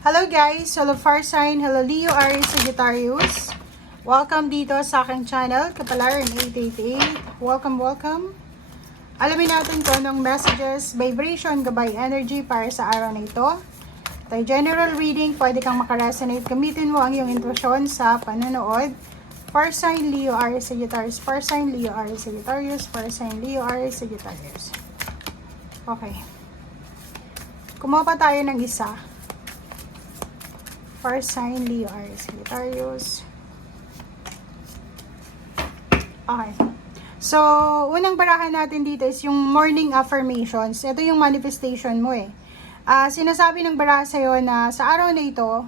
Hello guys! Hello Fire Sign! Hello Leo, Aries, Sagittarius! Welcome dito sa aking channel, Kapalaran 888. Welcome! Alamin natin kung anong messages, vibration, gabay, energy para sa araw na ito. Ito general reading, pwede kang makaresonate. Gamitin mo ang iyong intuition sa panonood. Fire Sign, Leo, Aries, Sagittarius. Fire Sign, Leo, Aries, Sagittarius. Fire Sign, Leo, Aries, Sagittarius. Okay. Kumuha pa tayo ng isa. Fire Sign, Leo, Aries, Sagittarius. Okay. So, unang barahan natin dito is yung morning affirmations. Ito yung manifestation mo eh. Sinasabi ng baraha sa'yo na sa araw na ito,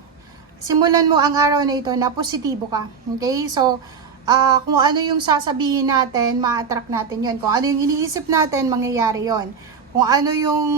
simulan mo ang araw na ito na positibo ka. Okay? So, kung ano yung sasabihin natin, ma-attract natin yon. Kung ano yung iniisip natin, mangyayari yon. Kung ano yung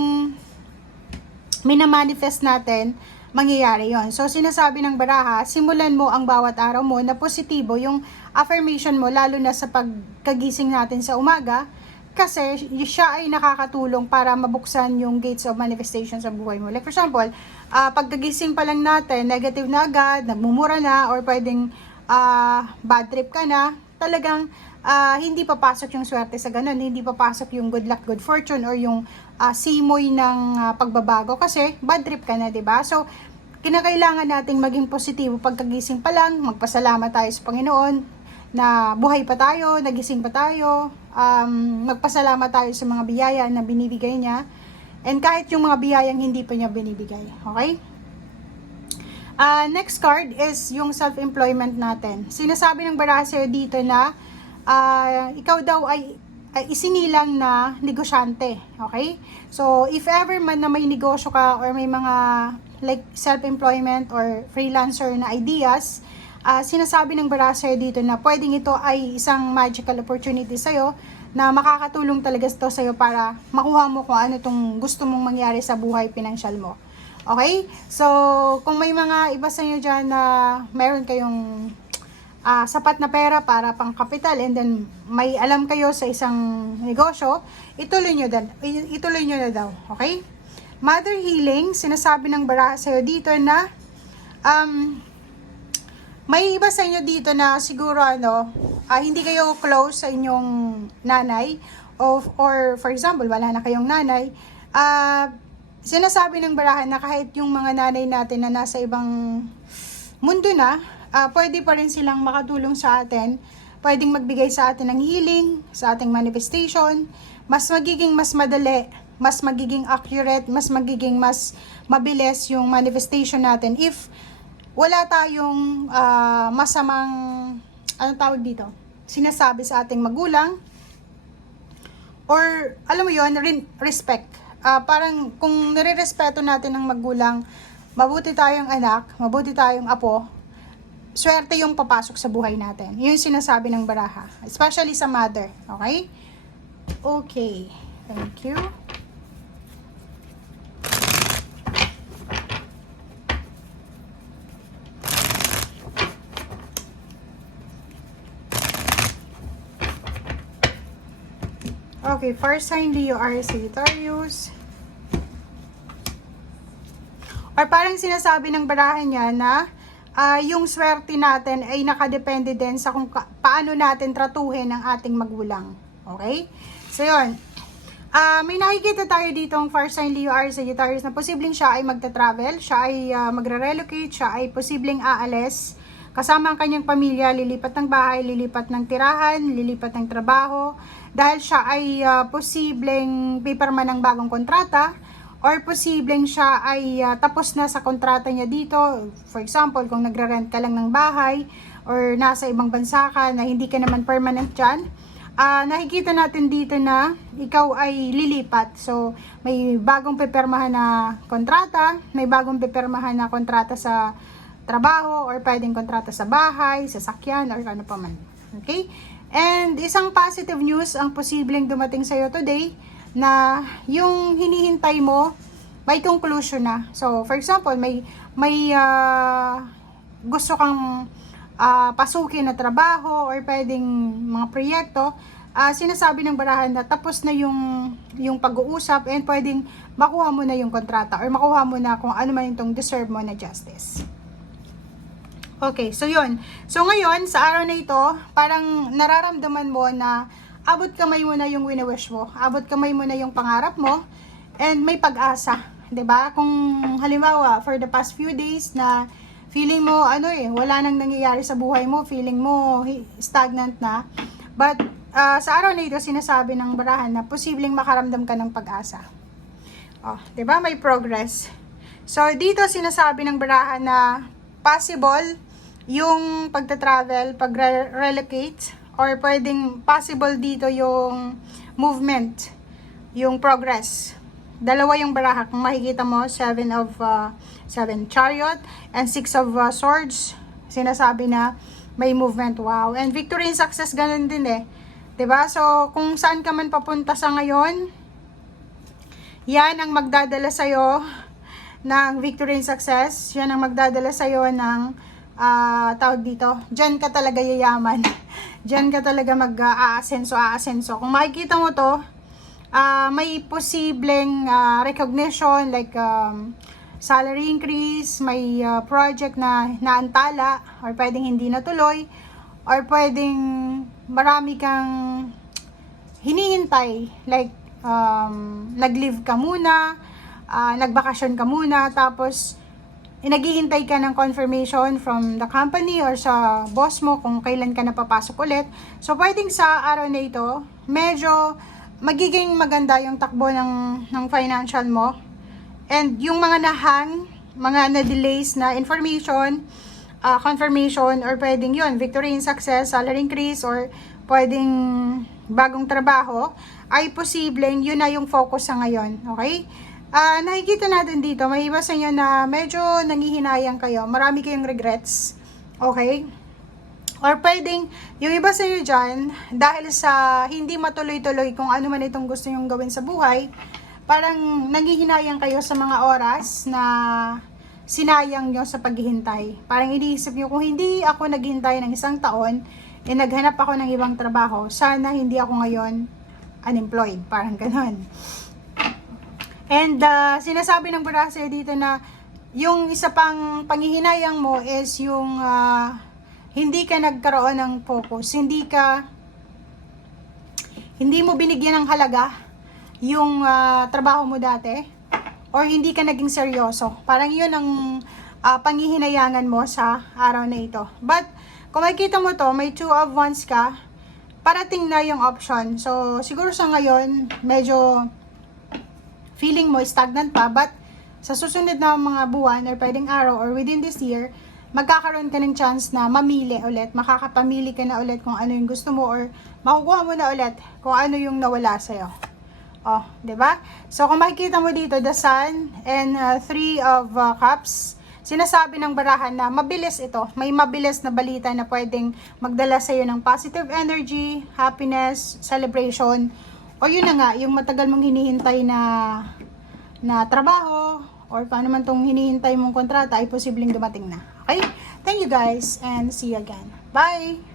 minamanifest natin, mangyayari yon. So, sinasabi ng baraha, simulan mo ang bawat araw mo na positibo yung affirmation mo, lalo na sa pagkagising natin sa umaga, kasi siya ay nakakatulong para mabuksan yung gates of manifestation sa buhay mo. Like for example, pagkagising pa lang natin, negative na agad, nagmumura na, or pwedeng bad trip ka na, talagang hindi papasok yung swerte sa ganun, hindi papasok yung good luck, good fortune, or yung simoy ng pagbabago kasi bad trip ka na, 'di ba? So, kinakailangan nating maging positibo pagkagising pa lang, magpasalamat tayo sa Panginoon na buhay pa tayo, nagising pa tayo, magpasalamat tayo sa mga biyaya na binibigay niya, and kahit yung mga biyayang hindi pa niya binibigay, okay? Next card is yung self-employment natin. Sinasabi ng baraha sa'yo dito na ikaw daw ay isinilang na negosyante, okay? So, if ever man na may negosyo ka or may mga like self-employment or freelancer na ideas, sinasabi ng baraha sa'yo dito na pwedeng ito ay isang magical opportunity sa'yo na makakatulong talaga ito sa'yo para makuha mo kung ano itong gusto mong mangyari sa buhay pinansyal mo. Okay? So, kung may mga iba sa inyo dyan na meron kayong sapat na pera para pang kapital and then may alam kayo sa isang negosyo, ituloy nyo na daw. Okay? Mother healing, sinasabi ng baraha sa'yo dito na may iba sa inyo dito na siguro hindi kayo close sa inyong nanay or for example, wala na kayong nanay. Sinasabi ng baraha na kahit yung mga nanay natin na nasa ibang mundo na, pwede pa rin silang makatulong sa atin, pwedeng magbigay sa atin ng healing, sa ating manifestation, mas magiging mas madali, mas magiging accurate, mas magiging mas mabilis yung manifestation natin if wala tayong masamang, anong tawag dito, sinasabi sa ating magulang, or alam mo yon, respect. Parang kung nire-respeto natin ng magulang, mabuti tayong anak, mabuti tayong apo, swerte yung papasok sa buhay natin. Yun yung sinasabi ng baraha. Especially sa mother. Okay? Okay. Thank you. Okay. Fire sign, Leo, Aries, Sagittarius. Or parang sinasabi ng baraha niya na yung swerte natin ay nakadepende din sa kung paano natin tratuhin ang ating magulang. Okay? So, yun. May nakikita tayo dito ang Fire Sign, Leo, Aries, Sagittarius na posibleng siya ay magta-travel, siya ay magre-relocate, siya ay posibleng aalis. Kasama ang kanyang pamilya, lilipat ng bahay, lilipat ng tirahan, lilipat ng trabaho. Dahil siya ay posibleng paperman ng bagong kontrata, or posibleng siya ay tapos na sa kontrata niya dito. For example, kung nagre-rent ka lang ng bahay or nasa ibang bansa ka na hindi ka naman permanent dyan, nakikita natin dito na ikaw ay lilipat. So, may bagong pipirmahan na kontrata, may bagong pipirmahan na kontrata sa trabaho, or pwedeng kontrata sa bahay, sa sakyan, or ano pa man. Okay? And isang positive news ang posibleng dumating sa'yo today, na yung hinihintay mo may conclusion na. So, for example, may gusto kang pasukin na trabaho or pwedeng mga proyekto sinasabi ng barahan na tapos na yung pag-uusap and pwedeng makuha mo na yung kontrata or makuha mo na kung ano man itong deserve mo na justice. Okay, so yun. So ngayon, sa araw na ito, parang nararamdaman mo na abot kamay mo na yung wini-wish mo, abot kamay mo na yung pangarap mo, and may pag-asa. 'Di ba? Kung halimbawa, for the past few days na feeling mo, wala nang nangyayari sa buhay mo, feeling mo stagnant na, but sa araw na ito, sinasabi ng barahan na posibleng makaramdam ka ng pag-asa. 'Di ba? May progress. So, dito sinasabi ng barahan na possible yung pagta-travel, pag-relocate, or pwedeng possible dito yung movement, yung progress. Dalawa yung baraha. Kung makikita mo, 7 chariot and 6 of swords. Sinasabi na may movement. Wow. And victory and success, ganun din eh. 'Di ba? So, kung saan ka man papunta sa ngayon, yan ang magdadala sa'yo ng victory and success. Yan ang magdadala sa'yo ng tawag dito. Diyan ka talaga yayaman. Diyan ka talaga mag-aasenso. Kung makikita mo to, may posibleng recognition like salary increase, may project na naantala or pwedeng hindi natuloy, or pwedeng marami kang hinihintay like nag-leave ka muna, nagbakasyon ka muna, tapos naghihintay ka ng confirmation from the company or sa boss mo kung kailan ka napapasok ulit. So pwedeng sa araw na ito, medyo magiging maganda yung takbo ng financial mo. And yung mga mga na-delays na information, confirmation, or pwedeng yun, victory and success, salary increase, or pwedeng bagong trabaho, ay posibleng yun na yung focus sa ngayon. Okay? Nakikita natin dito, may iba sa inyo na medyo nangihinayang kayo, marami kayong regrets. Okay? Or pwedeng, yung iba sa inyo dyan, dahil sa hindi matuloy-tuloy kung ano man itong gusto nyong gawin sa buhay, parang nanghihinayang kayo sa mga oras na sinayang nyo sa paghihintay. Parang iniisip nyo, kung hindi ako naghintay ng 1 taon, naghanap ako ng ibang trabaho, sana hindi ako ngayon unemployed. Parang ganon. And sinasabi ng baraha dito na yung isa pang panghihinayang mo is yung hindi ka nagkaroon ng focus, hindi mo binigyan ng halaga yung trabaho mo dati, or hindi ka naging seryoso. Parang yun ang panghihinayangan mo sa araw na ito. But kung makikita mo to, may 2 of wands ka, parating na yung option. So siguro sa ngayon medyo feeling mo stagnant pa, but sa susunod na mga buwan or pwedeng araw or within this year, magkakaroon ka ng chance na mamili ulit, makakapamili ka na ulit kung ano yung gusto mo, or makukuha mo na ulit kung ano yung nawala sa'yo. 'Di ba? So kung makikita mo dito, the Sun and 3 of Cups, sinasabi ng barahan na mabilis ito. May mabilis na balita na pwedeng magdala sa'yo ng positive energy, happiness, celebration, o yun na nga, yung matagal mong hinihintay na trabaho, or paano man tong hinihintay mong kontrata, ay posibleng dumating na. Okay? Thank you guys, and see you again. Bye!